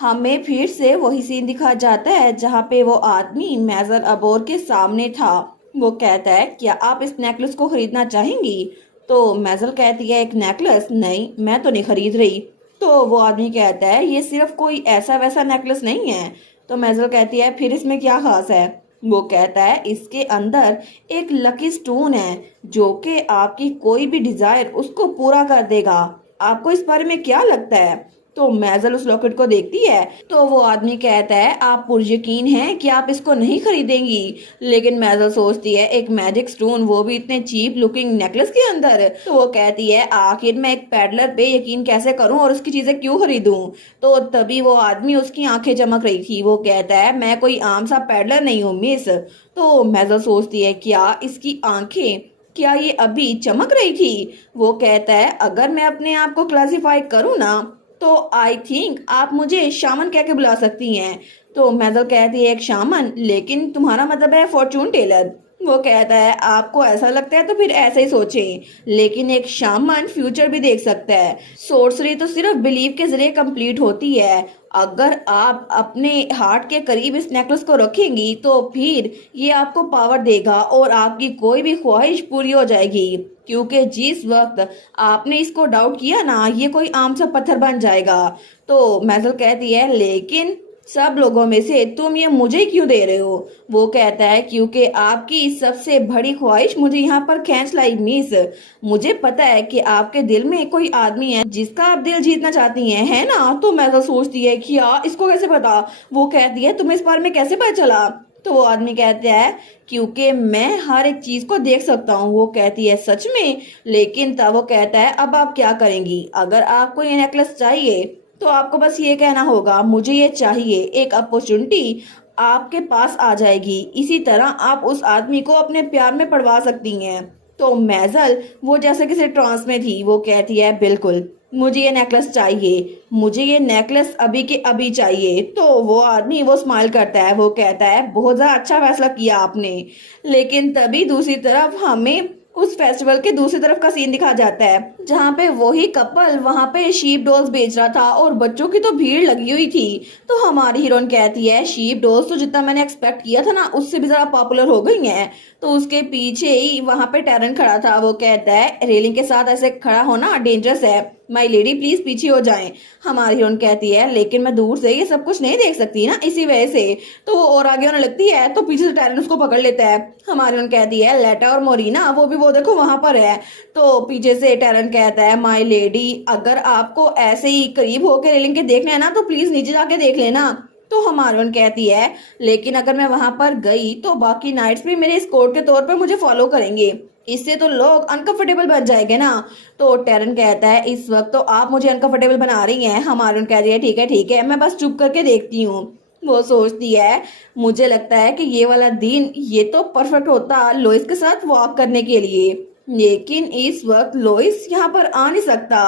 हमें फिर से वही सीन दिखा जाता है जहाँ पे वो आदमी मेजर अबोर के सामने था। वो कहता है क्या आप इस नेकलेस को खरीदना चाहेंगी? तो मेजर कहती है एक नेकलेस? नहीं, मैं तो नहीं खरीद रही। तो वो आदमी कहता है ये सिर्फ कोई ऐसा वैसा नेकलेस नहीं है। तो मेजर कहती है फिर इसमें क्या खास है? वो कहता है इसके अंदर एक लकी स्टोन है जो कि आपकी कोई भी डिजायर उसको पूरा कर देगा। आपको इस बारे में क्या लगता है? तो मेजल उस लॉकेट को देखती है तो वो आदमी कहता है आप पुरयकीन हैं कि आप इसको नहीं खरीदेंगी? लेकिन मेजल सोचती है एक मैजिक स्टोन, वो भी इतने चीप लुकिंग नेकलेस के अंदर। तो वो कहती है आखिर मैं एक पैडलर पे यकीन कैसे करूं और उसकी चीजें क्यों खरीदूं? तो तभी वो आदमी, उसकी आंखें चमक रही थी। वो कहता है मैं कोई आम सा पैडलर नहीं हूँ मिस। तो मेजल सोचती है क्या इसकी आंखें, क्या ये अभी चमक रही थी? वो कहता है अगर मैं अपने आप को क्लासिफाई करूँ ना तो आई थिंक आप मुझे शामन कह के बुला सकती हैं। तो मेजल कहती है एक शामन? लेकिन तुम्हारा मतलब है फॉर्चून टेलर। वो कहता है आपको ऐसा लगता है तो फिर ऐसे ही सोचें, लेकिन एक शामन फ्यूचर भी देख सकता है। सोर्सरी तो सिर्फ बिलीव के जरिए कंप्लीट होती है। अगर आप अपने हार्ट के करीब इस नेकलेस को रखेंगी तो फिर ये आपको पावर देगा और आपकी कोई भी ख्वाहिश पूरी हो जाएगी। क्योंकि जिस वक्त आपने इसको डाउट किया ना ये कोई आम सा पत्थर बन जाएगा। तो मेजल कहती है लेकिन सब लोगों में से तुम ये मुझे क्यों दे रहे हो? वो कहता है क्योंकि आपकी सबसे बड़ी ख्वाहिश मुझे यहाँ पर खींच लाई मिस। मुझे पता है कि आपके दिल में कोई आदमी है जिसका आप दिल जीतना चाहती हैं, है ना? तो मैं तो सोचती है कि यार इसको कैसे पता? वो कहती है तुम्हें इस बारे में कैसे पता चला? तो वो आदमी कहता है क्योंकि मैं हर एक चीज को देख सकता हूँ। वो कहती है सच में? लेकिन तब वो कहता है अब आप क्या करेंगी? अगर आपको ये नेकलेस चाहिए तो आपको बस ये कहना होगा मुझे ये चाहिए, एक अपॉर्चुनिटी आपके पास आ जाएगी। इसी तरह आप उस आदमी को अपने प्यार में पड़वा सकती हैं। तो मेजल वो जैसे किसी ट्रांस में थी। वो कहती है बिल्कुल मुझे ये नेकलेस चाहिए, मुझे ये नेकलेस अभी के अभी चाहिए। तो वो आदमी वो स्माइल करता है। वो कहता है बहुत ज़्यादा अच्छा फैसला किया आपने। लेकिन तभी दूसरी तरफ हमें उस फेस्टिवल के दूसरी तरफ का सीन दिखा जाता है जहाँ पे वही कपल वहाँ पे शीप डॉल्स बेच रहा था और बच्चों की तो भीड़ लगी हुई थी। तो हमारी हीरोइन कहती है शीप डॉल्स तो जितना मैंने एक्सपेक्ट किया था ना उससे भी ज्यादा पॉपुलर हो गई हैं। तो उसके पीछे ही वहाँ पे टैरन खड़ा था। वो कहता है रेलिंग के साथ ऐसे खड़ा होना डेंजरस है, माई लेडी प्लीज पीछे हो जाएं। हमारी हीरोइन कहती है लेकिन मैं दूर से ये सब कुछ नहीं देख सकती ना इसी वजह से। तो वो और आगे होने लगती है तो पीछे से टैरन उसको पकड़ लेता है। हमारी हीरोइन कहती है लेटा और मोरीना वो देखो वहां पर है। तो पीछे से टैरन कहता है माई लेडी अगर आपको ऐसे ही करीब होकर रेलिंग के देखना है ना तो प्लीज नीचे जाके देख लेना। तो हमारी कहती है लेकिन अगर मैं वहां पर गई तो बाकी नाइट्स भी मेरे स्कॉट के तौर पर मुझे फॉलो करेंगे, इससे तो लोग अनकंफर्टेबल बन जाएंगे ना। तो टैरन कहता है इस वक्त तो आप मुझे अनकंफर्टेबल बना रही हैं। हमारी कहती है ठीक है मैं बस चुप करके देखती हूँ। वो सोचती है मुझे लगता है कि ये वाला दिन ये तो परफेक्ट होता लोइस के साथ वॉक करने के लिए, लेकिन इस वक्त लोइस यहाँ पर आ नहीं सकता।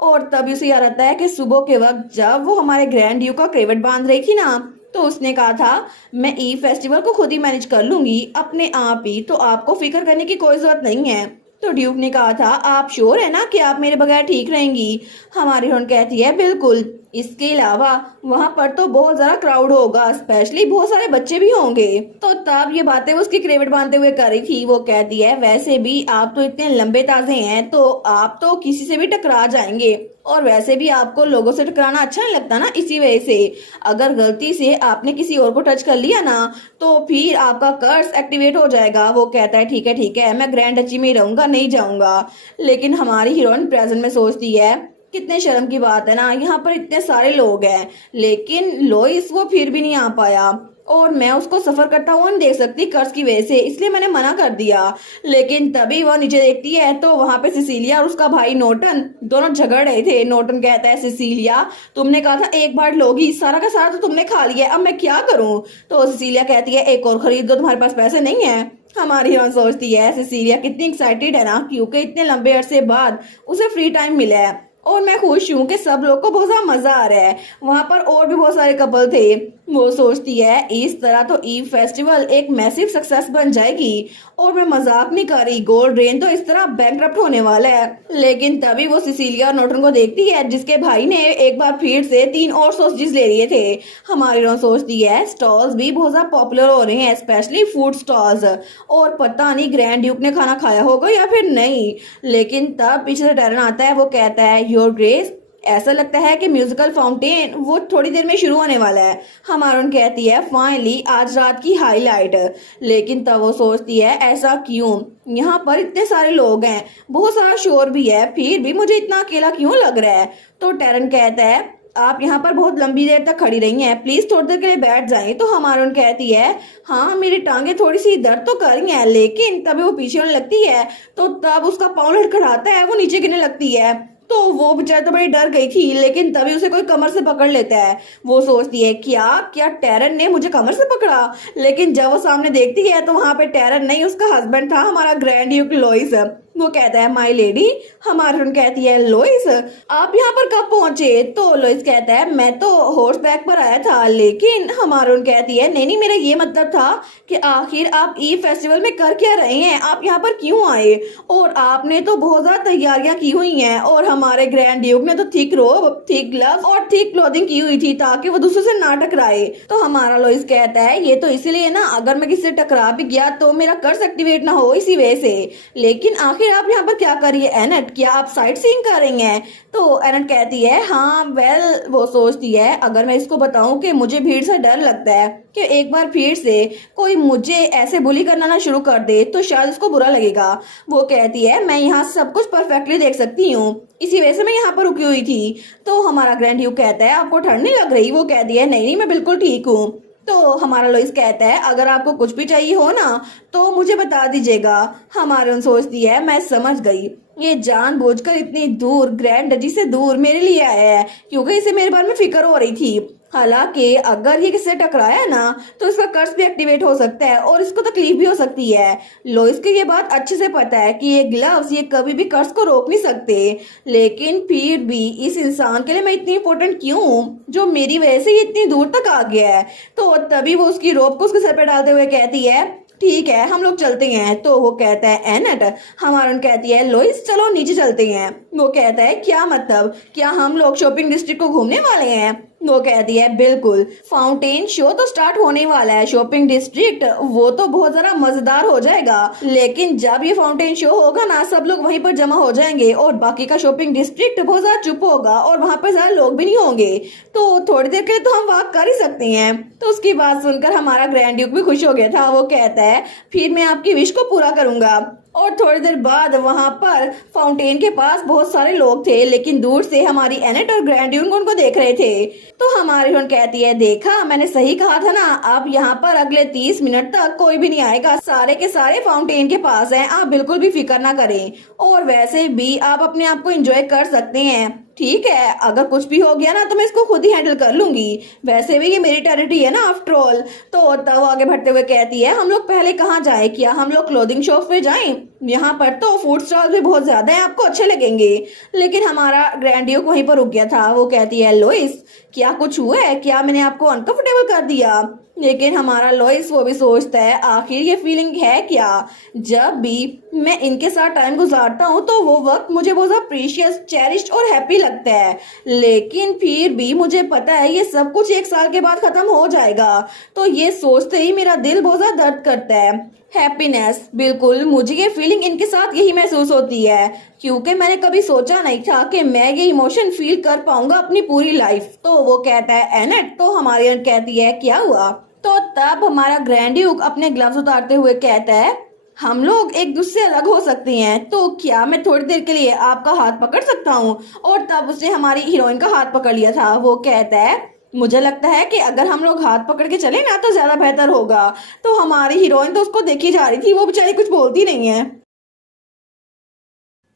और तभी उसे याद आता है कि सुबह के वक्त जब वो हमारे ग्रैंड ड्यू का क्रेवेट बांध रही थी ना तो उसने कहा था मैं ई फेस्टिवल को खुद ही मैनेज कर लूंगी अपने आप ही, तो आपको फिक्र करने की कोई जरूरत नहीं है। तो ड्यूक ने कहा था आप श्योर है ना कि आप मेरे बगैर ठीक रहेंगी? हमारी हीरोइन कहती है बिल्कुल, इसके अलावा वहां पर तो बहुत ज्यादा क्राउड होगा, स्पेशली बहुत सारे बच्चे भी होंगे। तो तब ये बातें वो उसकी क्रेवेट बांधते हुए कर रही थी। वो कहती है वैसे भी आप तो इतने लंबे ताजे हैं तो आप तो किसी से भी टकरा जाएंगे और वैसे भी आपको लोगों से टकराना अच्छा नहीं लगता ना, इसी वजह से अगर गलती से आपने किसी और को टच कर लिया ना तो फिर आपका कर्स एक्टिवेट हो जाएगा। वो कहता है ठीक है मैं ग्रैंड डची में ही रहूंगा, नहीं जाऊंगा। लेकिन हमारी हीरोइन प्रेजेंट में सोचती है कितने शर्म की बात है ना, यहाँ पर इतने सारे लोग हैं लेकिन लोइस वो फिर भी नहीं आ पाया और मैं उसको सफर करता हुआ नहीं देख सकती कर्ज की वजह से, इसलिए मैंने मना कर दिया। लेकिन तभी वो नीचे देखती है तो वहां पे सिसिलिया और उसका भाई नोटन दोनों झगड़ रहे थे। नोटन कहता है सिसिलिया तुमने कहा था एक बार लोगी, सारा का सारा तो तुमने खा लिया, अब मैं क्या करूं? तो सिसिलिया कहती है एक और खरीद दो, तुम्हारे पास पैसे नहीं है। हमारी हीरोइन सोचती है सिसिलिया कितनी एक्साइटेड है ना क्योंकि इतने लंबे अरसे बाद उसे फ्री टाइम मिला है और मैं खुश हूँ कि सब लोग को बहुत ज़्यादा मज़ा आ रहा है। वहाँ पर और भी बहुत सारे कपल थे। वो सोचती है इस तरह तो ईव फेस्टिवल एक मैसिव सक्सेस बन जाएगी। और मैं मजाक नहीं कर रही, गोल्ड रेन तो इस तरह बैंकरप्ट होने वाला है। लेकिन तभी वो सिसिलिया और नॉर्टन को देखती है जिसके भाई ने एक बार फिर से 3 और सॉसेजेस ले लिए थे। हमारी रो सोचती है स्टॉल्स भी बहुत ज्यादा पॉपुलर हो रहे हैं, स्पेशली फूड स्टॉल्स। और पता नहीं ग्रैंड ड्यूक ने खाना खाया होगा या फिर नहीं। लेकिन तब पीछे से टर्न आता है, वो कहता है योर ग्रेस, ऐसा लगता है कि म्यूजिकल फाउंटेन वो थोड़ी देर में शुरू होने वाला है। हमारन कहती है फाइनली आज रात की हाईलाइट। लेकिन तब वो सोचती है ऐसा क्यों, यहाँ पर इतने सारे लोग हैं, बहुत सारा शोर भी है, फिर भी मुझे इतना अकेला क्यों लग रहा है। तो टैरन कहता है आप यहाँ पर बहुत लंबी देर तक खड़ी रही हैं, प्लीज थोड़ी देर के लिए बैठ जाएं। तो हमारन कहती है हाँ मेरी टांगे थोड़ी सी दर्द तो कर रही हैं। लेकिन तभी वो पीछे होने लगती है तो तब उसका पाँव लड़खड़ाता है, वो नीचे गिरने लगती है। तो वो बेचारी तो बड़ी डर गई थी। लेकिन तभी उसे कोई कमर से पकड़ लेता है। वो सोचती है क्या क्या टैरन ने मुझे कमर से पकड़ा। लेकिन जब वो सामने देखती है तो वहां पे टैरन नहीं, उसका हस्बैंड था, हमारा ग्रैंड ड्यूक लोइस। वो कहता है माय लेडी। हमारी कहती है लोइस आप यहाँ पर कब पहुंचे। तो लोइस कहता है मैं तो हॉर्स बैक पर आया था। लेकिन हमारी कहती है नहीं नहीं, मेरा ये मतलब था कि आखिर आप ईव फेस्टिवल में कर क्या रहे हैं, आप यहाँ पर क्यों आए। और आपने तो बहुत ज्यादा तैयारियां की हुई हैं। और हमारे ग्रैंड ड्यूक ने तो थिक रोब, थिक ग्लव्स और थिक क्लोथिंग की हुई थी ताकि वो दूसरों से ना टकराए। तो हमारा लोइस कहता है ये तो इसीलिए ना, अगर मैं किसी से टकरा भी गया तो मेरा कर्स एक्टिवेट ना हो इसी वजह से। लेकिन आखिर आप यहाँ पर क्या कर रही है एनेट, क्या आप साइट सीइंग कर रही हैं। तो एनेट कहती है हाँ वेल। वो सोचती है अगर मैं इसको बताऊं कि मुझे भीड़ से डर लगता है कि एक बार फिर से कोई मुझे ऐसे बुली करना ना शुरू कर दे तो शायद उसको बुरा लगेगा। वो कहती है मैं यहाँ सब कुछ परफेक्टली देख सकती हूँ, इसी वजह से मैं यहाँ पर रुकी हुई थी। तो हमारा ग्रैंड ड्यूक कहता है आपको ठंड नहीं लग रही। वो कहती है नहीं नहीं मैं बिल्कुल ठीक हूँ। तो हमारा लोइस कहता है अगर आपको कुछ भी चाहिए हो ना तो मुझे बता दीजिएगा। हमारन सोचती है मैं समझ गई, ये जानबूझकर इतनी दूर ग्रैंड डची से दूर मेरे लिए आया है क्योंकि इसे मेरे बारे में फिक्र हो रही थी। हालांकि अगर ये किससे टकराया ना तो इसका कर्स भी एक्टिवेट हो सकता है और इसको तकलीफ भी हो सकती है। लोइस को ये बात अच्छे से पता है कि ये ग्लव्स ये कभी भी कर्स को रोक नहीं सकते। लेकिन फिर भी इस इंसान के लिए मैं इतनी इंपॉर्टेंट क्यों हूँ जो मेरी वजह से ये इतनी दूर तक आ गया है। तो तभी वो उसकी रोप को उसके सर पे डालते हुए कहती है ठीक है हम लोग चलते हैं। तो वो कहता है एनेट। हमारन कहती है लोइस चलो नीचे चलते हैं। वो कहता है क्या मतलब, क्या हम लोग शॉपिंग डिस्ट्रिक्ट को घूमने वाले हैं। वो कहती है बिल्कुल, फाउंटेन शो तो स्टार्ट होने वाला है, शॉपिंग डिस्ट्रिक्ट वो तो बहुत जरा मजेदार हो जाएगा। लेकिन जब ये फाउंटेन शो होगा ना सब लोग वहीं पर जमा हो जाएंगे और बाकी का शॉपिंग डिस्ट्रिक्ट बहुत ज्यादा चुप होगा और वहां पर ज्यादा लोग भी नहीं होंगे। तो थोड़ी देर के लिए तो हम वॉक कर ही सकते हैं। तो उसकी बात सुनकर हमारा ग्रैंड ड्यूक भी खुश हो गया था। वो कहता है फिर मैं आपकी विश को पूरा करूंगा। और थोड़ी देर बाद वहां पर फाउंटेन के पास बहुत सारे लोग थे, लेकिन दूर से हमारी एनेट और ग्रैंड ड्यूक उनको देख रहे थे। तो हमारी हुन कहती है देखा मैंने सही कहा था ना, अब यहाँ पर अगले 30 मिनट तक कोई भी नहीं आएगा, सारे के सारे फाउंटेन के पास हैं, आप बिल्कुल भी फिक्र ना करें। और वैसे भी आप अपने आप को एंजॉय कर सकते हैं। ठीक है अगर कुछ भी हो गया ना तो मैं इसको खुद ही हैंडल कर लूंगी, वैसे भी ये मेरी टेरिटरी है ना आफ्टर ऑल। तो तब आगे बढ़ते हुए कहती है हम लोग पहले कहाँ जाए, क्या हम लोग क्लोथिंग शॉप पे जाएं, यहाँ पर तो फूड स्टॉल भी बहुत ज्यादा है, आपको अच्छे लगेंगे। लेकिन हमारा ग्रैंड ड्यूक वहीं पर रुक गया था। वो कहती है लोइस क्या कुछ हुआ है, क्या मैंने आपको अनकंफर्टेबल कर दिया। लेकिन हमारा लोइस वो भी सोचता है आखिर ये फीलिंग है क्या। जब भी मैं इनके साथ टाइम गुजारता हूँ तो वो वक्त मुझे बहुत ज्यादा प्रीशियस, चेरिश्ड और हैप्पी लगता है। लेकिन फिर भी मुझे पता है ये सब कुछ 1 साल के बाद खत्म हो जाएगा। तो ये सोचते ही मेरा दिल बहुत ज्यादा दर्द करता है। हैप्पीनेस, बिल्कुल मुझे ये फीलिंग इनके साथ यही महसूस होती है क्योंकि मैंने कभी सोचा नहीं था कि मैं ये इमोशन फील कर पाऊंगा अपनी पूरी लाइफ। तो वो कहता है एनेट। तो हमारी एनेट कहती है क्या हुआ। तो तब हमारा ग्रैंड ड्यूक अपने ग्लव्स उतारते हुए कहता है हम लोग एक दूसरे से अलग हो सकते हैं, तो क्या मैं थोड़ी देर के लिए आपका हाथ पकड़ सकता हूँ। और तब उसने हमारी हीरोइन का हाथ पकड़ लिया था। वो कहता है मुझे लगता है कि अगर हम लोग हाथ पकड़ के चले ना तो ज्यादा बेहतर होगा। तो हमारी हीरोइन तो उसको देखी जा रही थी, वो बेचारी कुछ बोलती नहीं है।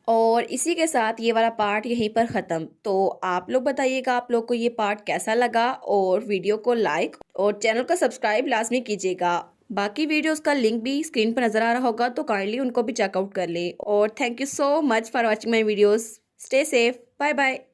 और इसी के साथ ये वाला पार्ट यहीं पर ख़त्म। तो आप लोग बताइएगा आप लोग को ये पार्ट कैसा लगा, और वीडियो को लाइक और चैनल को सब्सक्राइब लाजमी कीजिएगा। बाकी वीडियोस का लिंक भी स्क्रीन पर नज़र आ रहा होगा तो काइंडली उनको भी चेकआउट कर ले। और thank you so much for watching my videos. Stay safe. Bye bye.